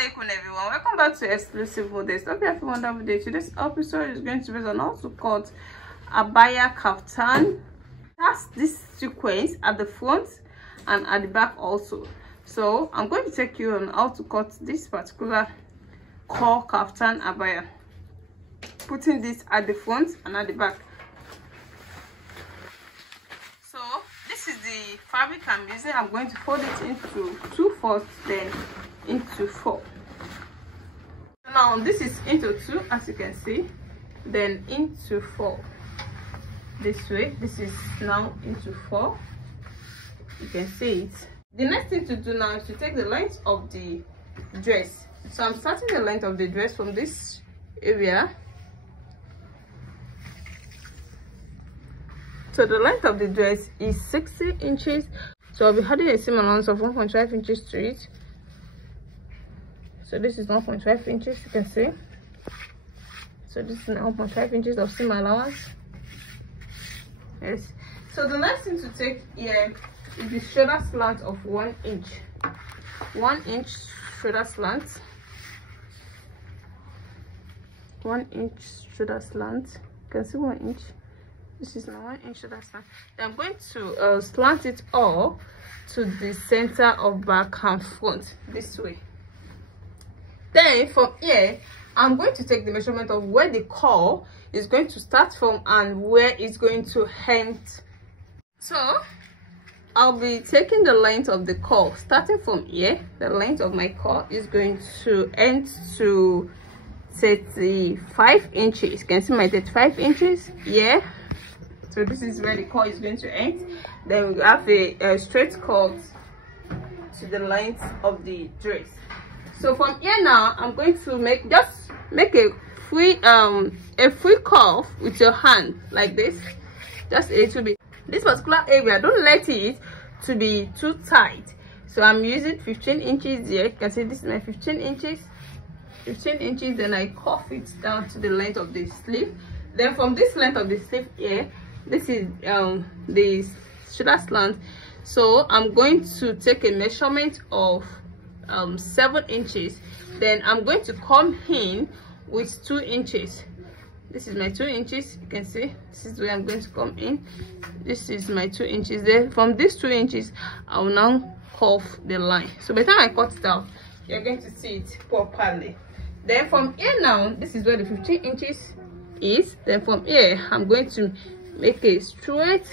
Alaikum everyone, welcome back to Exclusive Models. Hope you have a wonderful day. Today's episode is going to be on how to cut Abaya Kaftan. That's this sequence at the front and at the back also. So I'm going to take you on how to cut this particular core Kaftan Abaya, putting this at the front and at the back. So this is the fabric I'm using. I'm going to fold it into 2/4, then into 4. Now this is into 2, as you can see, then into 4 this way. This is now into 4, you can see it. The next thing to do now is to take the length of the dress. So I'm starting the length of the dress from this area. So the length of the dress is 60 inches, so I'll be adding a seam allowance of 1.5 inches to it. So this is 1.5 inches, you can see. So this is 1.5 inches of seam allowance. Yes. So the next thing to take here is the shoulder slant of 1 inch. 1 inch shoulder slant. 1 inch shoulder slant. You can see 1 inch. This is my 1 inch shoulder slant. Then I'm going to slant it all to the center of back and front this way. Then from here, I'm going to take the measurement of where the core is going to start from and where it's going to end. So I'll be taking the length of the core starting from here. The length of my core is going to end to 35 inches. You can see my 35 inches here. So this is where the core is going to end. Then we have a straight cut to the length of the dress. So from here now, I'm going to make a free curve with your hand like this, just a little bit. This particular area, don't let it to be too tight. So I'm using 15 inches here. You can see this is my 15 inches. 15 inches. Then I curve it down to the length of the sleeve. Then from this length of the sleeve here, this is the shoulder slant. So I'm going to take a measurement of 7 inches. Then I'm going to come in with 2 inches. This is my 2 inches. You can see this is where I'm going to come in. This is my 2 inches. Then from these 2 inches, I will now curve the line. So by the time I cut it out, you're going to see it properly. Then from here now, this is where the 15 inches is. Then from here, I'm going to make a straight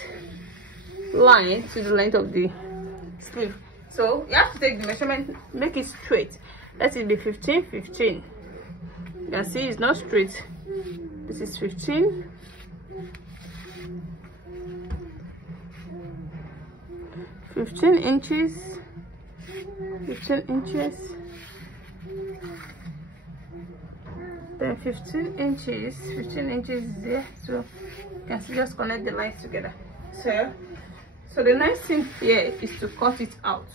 line to the length of the sleeve. So you have to take the measurement, make it straight. Let it be 15, 15. You can see it's not straight. This is 15. 15 inches. 15 inches. Then 15 inches. 15 inches is there. So you can see, just connect the lines together. So the next thing here is to cut it out.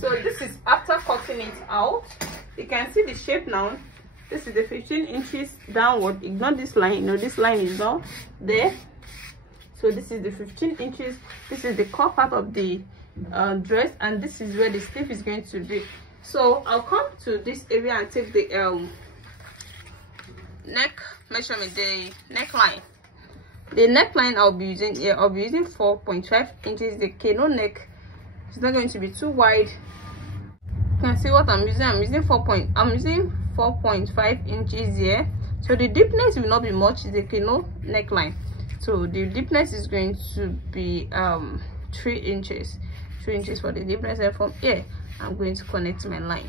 So this is after cutting it out. You can see the shape now. This is the 15 inches downward. Ignore this line. You know, this line is down there. So this is the 15 inches. This is the core part of the dress, and this is where the sleeve is going to be. So I'll come to this area and take the neck measurement, the neckline. The neckline I'll be using here, I'll be using 4.5 inches. The canoe neck, it's not going to be too wide. You can see what I'm using. I'm using 4.5 inches here. So the deepness will not be much. It's a canoe neckline. So the deepness is going to be 3 inches. 3 inches for the deepness. And from here, I'm going to connect my line.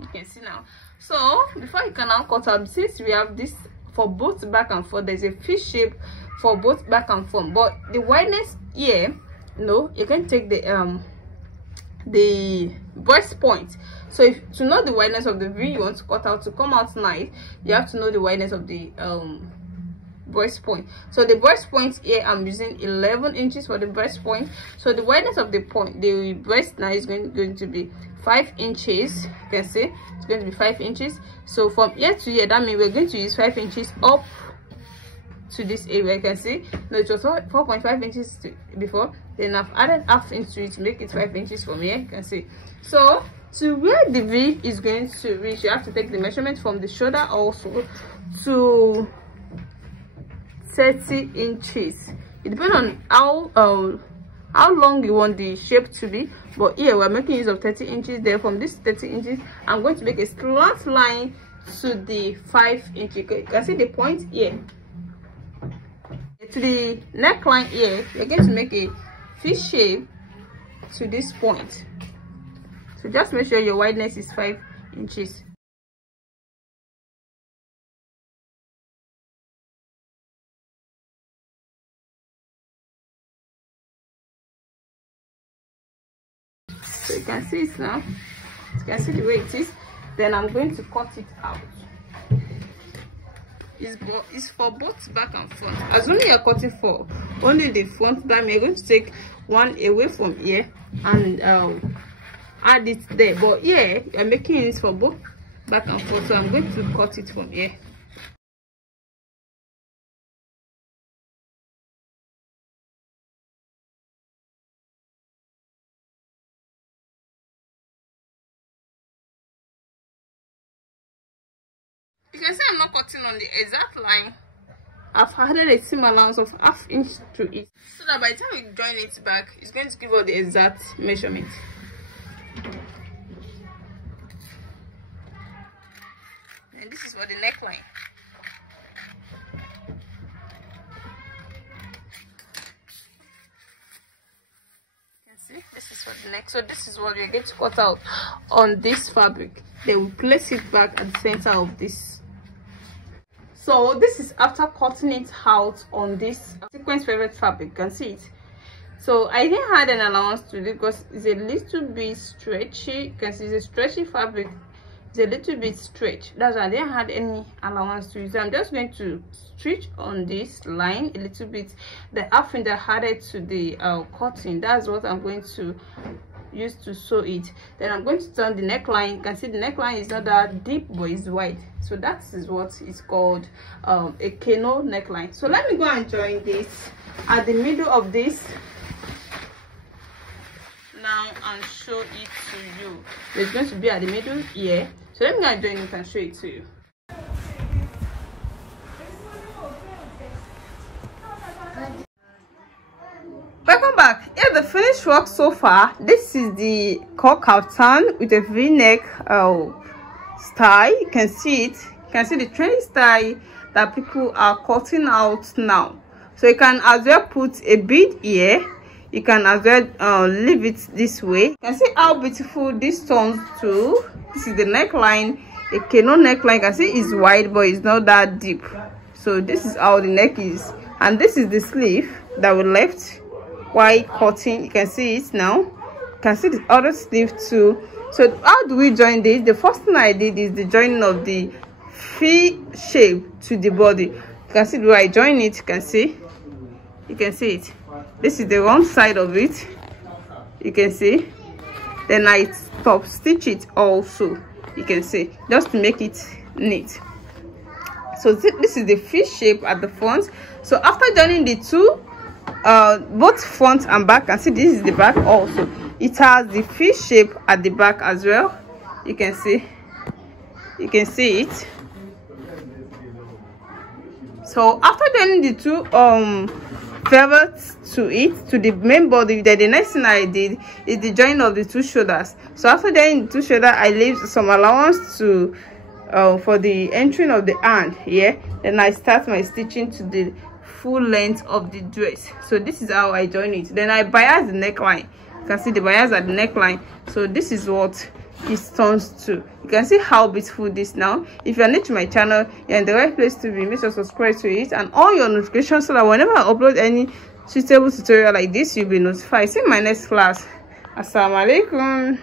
You can see now. So before you can now cut out, since we have this for both back and front, there's a fish shape for both back and front. But the wideness here, no, you can take the breast point So if to know the wideness of the V you want to cut out to come out nice, you have to know the wideness of the breast point. So the breast point here, I'm using 11 inches for the breast point. So the wideness of the point, the breast now is going to be 5 inches. You can see it's going to be 5 inches. So from here to here, that means we're going to use 5 inches up to this area. You can see no, it was 4.5 inches before, then I've added half inch to it to make it 5 inches from here. You can see. So to where the V is going to reach, you have to take the measurement from the shoulder also to 30 inches. It depends on how long you want the shape to be, but here we're making use of 30 inches. There from this 30 inches, I'm going to make a slant line to the 5 inches. You can see the point here to the neckline here. You're going to make a fish shape to this point. So just make sure your wideness is 5 inches. So you can see it now. You can see the way it is. Then I'm going to cut it out. It's for both back and front. As only you're cutting for only the front, that you're going to take one away from here and add it there. But here you're making it for both back and front, so I'm going to cut it from here. You can see I'm not cutting on the exact line. I've added a seam allowance of ½ inch to it, so that by the time we join it back, it's going to give us the exact measurement. And this is for the neckline. You can see this is for the neck. So this is what we're going to cut out on this fabric. Then we place it back at the center of this. So this is after cutting it out on this sequence favorite fabric. You can see it. So I didn't add an allowance to it because it's a little bit stretchy. You can see it's a stretchy fabric. It's a little bit stretched. That's why I didn't add any allowance to it. So I'm just going to stitch on this line a little bit. The half inch that I added to the cutting, that's what I'm going to use to sew it. Then I'm going to turn the neckline. You can see the neckline is not that deep, but it's wide. So that is what is called a canoe neckline. So let me go and join this at the middle of this now and show it to you. It's going to be at the middle here. So let me go and join it and show it to you. Welcome back. Here's the finished work so far. This is the kaftan with a v-neck style. You can see it. You can see the trendy style that people are cutting out now. So you can as well put a bead here. You can as well leave it this way. You can see how beautiful this turns to. This is the neckline, a canoe neckline. You can see it's wide, but it's not that deep. So this is how the neck is, and this is the sleeve that we left while cutting. You can see it now. You can see the other sleeve too. So how do we join this? The first thing I did is the joining of the V shape to the body. You can see the way I join it. You can see it. This is the wrong side of it. You can see. Then I top stitch it also. You can see, just to make it neat. So this is the V shape at the front. So after joining the two, both front and back, and see this is the back also. It has the V shape at the back as well. You can see it. So after joining the two velvets to it, to the main body, then the next thing I did is the joining of the two shoulders. So after joining the two shoulders, I leave some allowance to for the entering of the hand here. Then I start my stitching to the full length of the dress. So this is how I join it. Then I bias the neckline. You can see the bias at the neckline. So this is what it turns to. You can see how beautiful this now. If you're new to my channel, you're in the right place to be. Make sure to subscribe to it and all your notifications so that whenever I upload any suitable tutorial like this, you'll be notified. See you in my next class. Assalamu alaikum.